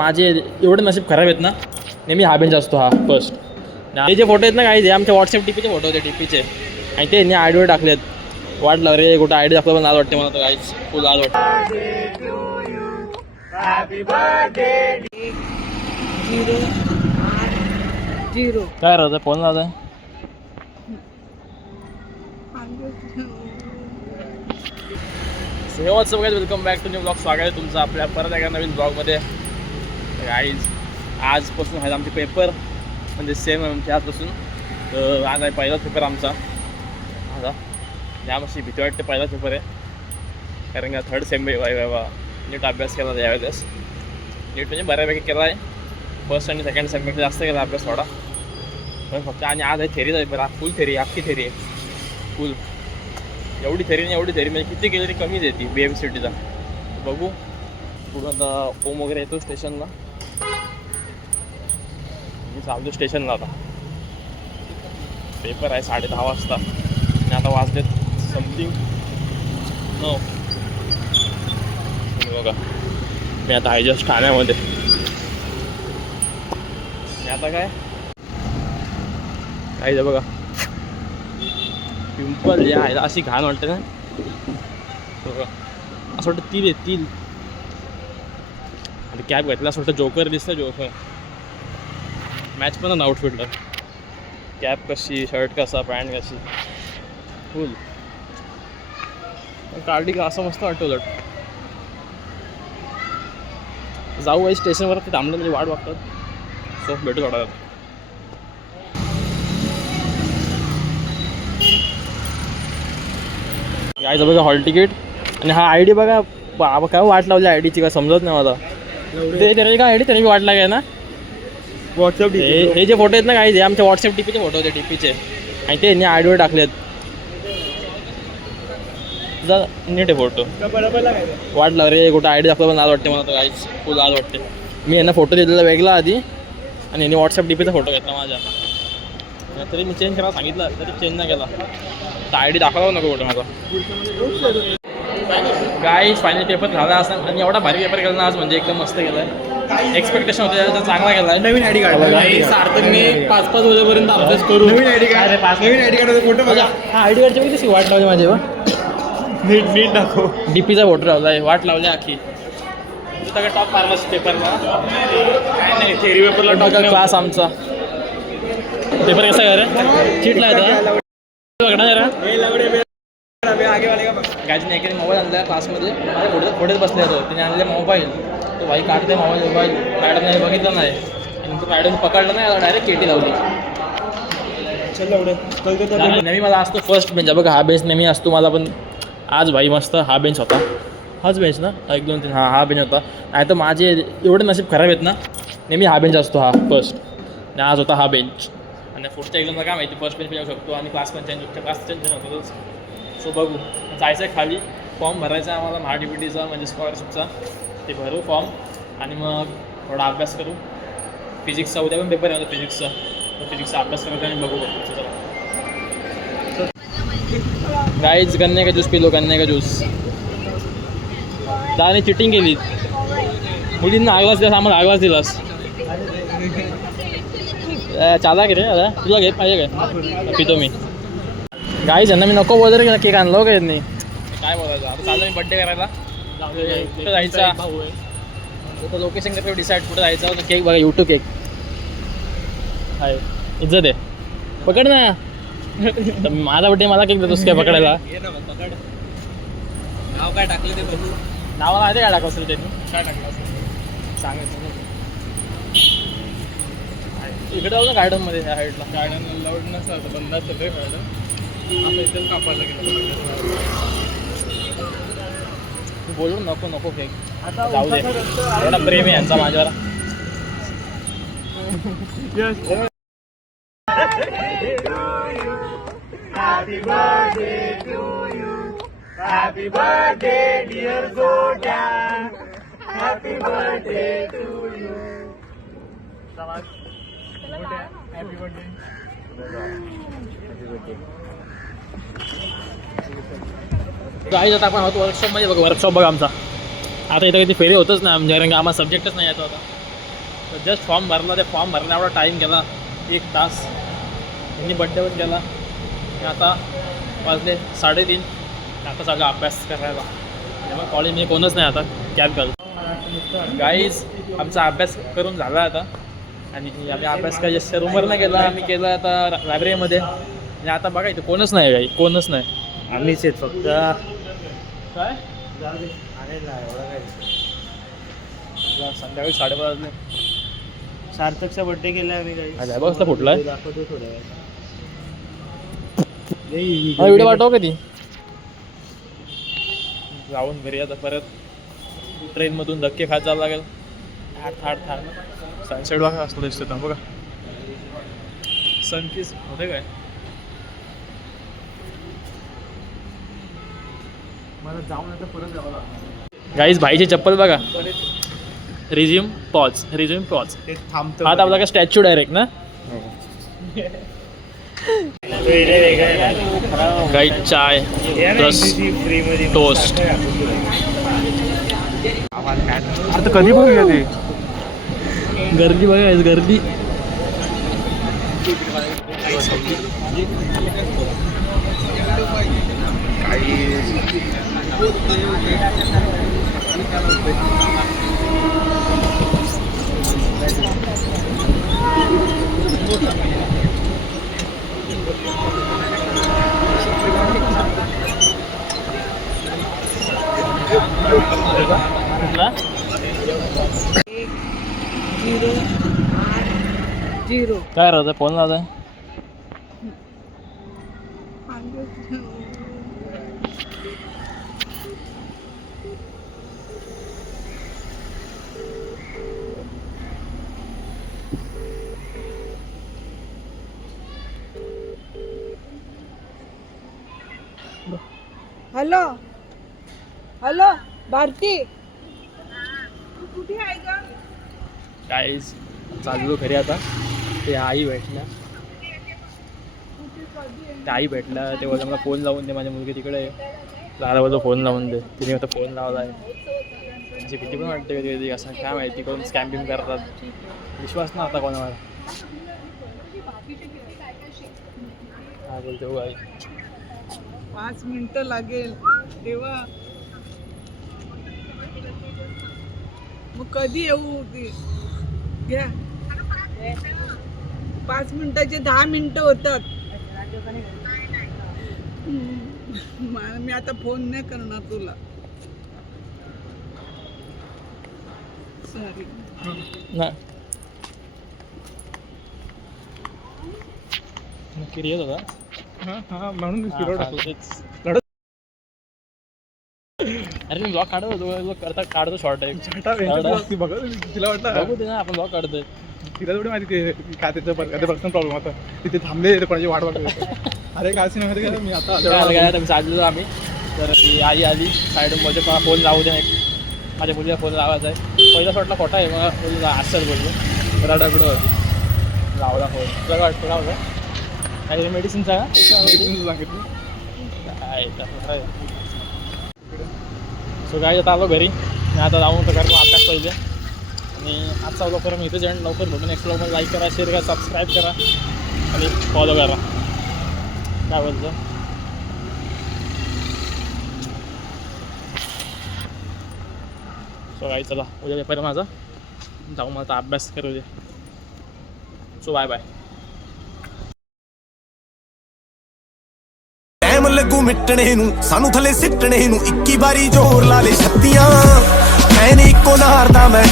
माझे एवढे नशीब खराब आहेत ना, नेहमी हा बेंच असतो हा फर्स्ट. हे जे फोटो आहेत ना काही, आमच्या व्हॉट्सअप टीपीचे फोटो होते टीपीचे, आणि ते यांनी आयडीवर टाकलेत. वाटलं रे कुठं आयडी टाकलं पण आज वाटते मला तर काहीच फुल आज वाटतं. काय राहतं फोन लावत आहे. What's up guys, welcome back to new blog. स्वागत आहे तुमचं आपल्या परत एका नवीन ब्लॉगमध्ये. गाईज आजपासून आहेत आमचे पेपर, म्हणजे सेम आमचे आजपासून. तर आज आहे पहिलाच पेपर आमचा. आता यावर्षी भीती वाटते, पहिलाच पेपर आहे, कारण का थर्ड सेम नीट अभ्यास केला यावेळेस. नीट म्हणजे बऱ्यापैकी केला आहे. फर्स्ट आणि सेकंड सेमपेक्षा जास्त केला अभ्यास थोडा, पण फक्त. आणि आज आहे थेरीचा पेपर, फुल थेरी, अख्खी थेरी आहे फुल. एवढी थेरी नाही, एवढी थेरी म्हणजे किती केली तरी कमीच येते BMCTचा. बघू पुढं आता ओम वगैरे येतो स्टेशनला. मी चालतो स्टेशनला. आता पेपर आहे 10:30 वाजता आणि आता वाजलेत समथिंग 9. बघा मी आता आहे जस्ट ठाण्यामध्ये. आता काय आहे बघा, पिंपल या आहे अशी घाण वाटते ना. असं वाटतं तील आहे, तील. आणि कॅब घेतला असं वाटतं जोकर दिसतं, जोकर. मॅच पण ना आउटफिटला. कॅब कशी, शर्ट कसा, पॅन्ट कशी, फुल. काढली का असं मस्त वाटतं उलट. जाऊ आहे स्टेशनवर, ते थांबलं म्हणजे वाट बघतात. सो भेटू थोडा. यायचं बघा हॉल तिकीट. आणि हा आय डी बघा, बाबा काय वाट लावली आय डीची, काय समजत नाही मला. ते त्याची काय आय डी त्याने वाट लागाय ना. व्हॉट्सअप हे जे फोटो आहेत ना काही, आमच्या व्हॉट्सअप टीपीचे फोटो होते टीपीचे, आणि ते यांनी आय डीवर टाकलेत. नीट आहे फोटो. वाटलं रे कुठं आय डी टाकलं पण आज वाटते मला तर काहीच फुल आज वाटते. मी यांना फोटो दिलेला वेगळा आधी, आणि यांनी व्हॉट्सअप टीपीचा फोटो घेतला माझ्या. तरी मी चेंज करायला सांगितलं तरी चेंज नाही केला. तर आय डी दाखवावं नको फोटो माझा. गाईज फायनल पेपर झाला असं, आणि एवढा भारी पेपर केला ना आज, म्हणजे एकदम मस्त केला आहे. एक्सपेक्टेशन होते तर चांगला केला आहे. नवीन आय डी कार्ड सार्थकने 5-5 वाजेपर्यंत अभ्यास करू. नवीन आय डी कार्ड, नवीन आय डी कार्ड फोटो बघा. हा आय डी कार्डची किती वाट लावली माझी. नीट दाखव. डीपीचा फोटो लावला आहे, वाट लावली आखी. तू तर टॉप मारलास पेपरला. काय नाही, थेरी पेपरला टॉप क्लास आमचा. पेपर कसा आहे रे, चिटला आहे गायजने एकाने मोबाईल आणला क्लासमध्ये. माझ्या पुढेच बसले होतो, त्याने आणले मोबाईल. तो भाई काढते मोबाईल. मॅडमने बघितलं नाही, आणि मॅडम पकडलं नाही, डायरेक्ट केटी लावली. नेहमी मला असतो फर्स्ट बेंच. बघा हा बेंच नेहमी असतो मला, पण आज भाई मस्त हा बेंच होता. हाच बेंच ना, 1 2 3 हा बेंच होता. नाही तर माझे एवढे नशीब खराब आहेत ना, नेहमी हा बेंच असतो हा फर्स्ट, आणि आज होता हा बेंच. आणि पुढच्या एक्झामला काय माहिती फर्स्ट बेंच पण येऊ शकतो, आणि क्लास पण चेंज होतो, क्लास चेंज होतोच. सो बघू. जायचं आहे खाली, फॉर्म भरायचा आहे आम्हाला MHDPTचा, म्हणजे स्कॉलरशिपचा. ते भरू फॉर्म, आणि मग थोडा अभ्यास करू. फिजिक्सचा उद्या पण पेपर आहे फिजिक्सचा, तर फिजिक्सचा अभ्यास करायचा आणि बघू. चला गाईज, गन्ने का ज्यूस पिलो, गन्ने का ज्यूस. दाने चिटिंग केली, मुलींना आगलास दिलास, आम्हाला आगलास दिलास. चाला की रे, आता तुला घेत पाहिजे काय, पितो मी. गाईज यांना मी नको वगैरे केला, केक आणला का यांनी, काय बोलायचं. आता चाललं मी बड्डे करायला, कुठं जायचा लोकेशन करतो डिसाईड, कुठं जायचं. तर केक बघा, YouTube केक आहे, इज्जत आहे. पकड ना. माझा बड्डे मला केक देतोस काय पकडायला. नाव काय टाकलं ते बघू. नावाला माहिती काय टाकलं असेल त्यांनी, काय टाकलं असेल सांगायचं. इकडे जाऊ ना गार्डनमध्ये, ह्या साईडला. गार्डन लाऊड नसतं, बंद असतं रे गार्डन. आपलं इथं कापायला गेलं. बोलू नको केक, जाऊ दे. एवढा प्रेम आहे यांचा माझ्यावर. Happy birthday to you. Happy birthday dear Zoda. Happy birthday to you. Happy birthday. Guys आता आपण आहोत वर्कशॉपमध्ये. बघा वर्कशॉप बघा आमचा. आता इथं काही फेरी होतच नाही, कारण की आम्हाला सब्जेक्टच नाही येतो आता. जस्ट फॉर्म भरला, त्या फॉर्म भरण्या एवढा टाईम गेला 1 तास. यांनी बड्डे पण केला आणि आता वाजले 3:30. आता सगळा अभ्यास करायला तेव्हा कॉलेजमध्ये कोणच नाही आता कॅब घालतो. गाईज आमचा अभ्यास करून झाला आता आणि आम्ही अभ्यास काय जास्त रूमवर नाही केला, आम्ही केला आता लायब्ररीमध्ये. आणि आता बघा इथे कोणच नाही काही, कोणच नाही, आम्हीच आहेत फक्त. काय संध्याकाळी 12:30 वाजले. सार्थकचा बड्डे केला आम्ही काही बसला फुटला दाखवतो थोड्या व्हिडिओ पाठव कधी जाऊन घरी. आता परत ट्रेनमधून धक्के खात जावं लागेल. थाड सनसेट बघा असतो दिसतो ना बघा. सनकिस होते काय मला जाऊन आता परत जावं लागतं. गाईज भाईची चप्पल बघा. रिझ्यूम पॉज ते थांबतो. हा आपला का स्टॅच्यू डायरेक्ट ना. गाईज चाय प्लस टोस्ट. आता कधी बघूया ते गर्दी बघा, गर्दी. काय राहतं फोन लावताय. हॅलो हॅलो भारती कुठे आहे ग? गाईज चाललो घरी आता. ते आई भेटल्या, त्या आई भेटल्या ते बोलला मला फोन लावून दे, माझ्या मुलगी तिकडे आहे. लाला बोलतो फोन लावून दे. तिने आता फोन लावला आहे. म्हणजे भीती पण वाटते कधी कधी, असं काय माहिती कोण स्कॅम्पिंग करतात. विश्वास ना आता कोणावर. काय बोलते हो आई. 5 मिनिटं लागेल तेव्हा. मग कधी येऊ ते घ्या. 5 मिनिटाचे 10 मिनिटं होतात. मी आता फोन नाही करणार तुला. सॉरी. ना नक्की येत होता. म्हणून अरे मी ब्लॉग काढत होतो, करता काढतो शॉर्ट आहे. तिला वाटलं बघू दे ना, आपण ब्लॉग काढतोय. तिला थोडी माहिती ते काय त्याचं पर्सनल प्रॉब्लेम होता. तिथे थांबले कोणाची वाट बघत. अरे काय सिनेमा माहिती का मी आता चाललो आम्ही. तर ती आई आली साईडून बोलते मला फोन लावू दे. माझ्या मुलीला फोन लावायचा आहे. पहिला शॉटला खोटा आहे, मग मुलीला असंच बोललो. रडाबिडं होती. लावला फोन. तुला वाटतं लावला काही मेडिसिनचा का सांगितलं काय. सो काय आता आलो घरी. मी आता जाऊन तर करतो अभ्यास पहिले. आणि आजचा व्लॉग करा मी इथेच एंड. लवकर भेटून नेक्स्ट व्लॉगमध्ये लाईक करा, शेअर करा, सबस्क्राईब करा आणि फॉलो करा. काय बोलतो. सो काय चला उद्या पेपर माझा. जाऊ मला आता अभ्यास करू दे. So bye bye. ਟਾਈਮ ਲੱਗੂ ਮਿਟਣੇ ਨੂੰ ਸਾਨੂੰ ਥੱਲੇ ਸਿੱਟਣੇ ਨੂੰ 21 ਵਾਰੀ ਜ਼ੋਰ ਲਾ ਲੈ ਛੱਤੀਆਂ ਮੈਂ ਨੀ ਇੱਕੋ ਨਾਰ ਦਾ ਮੈਂ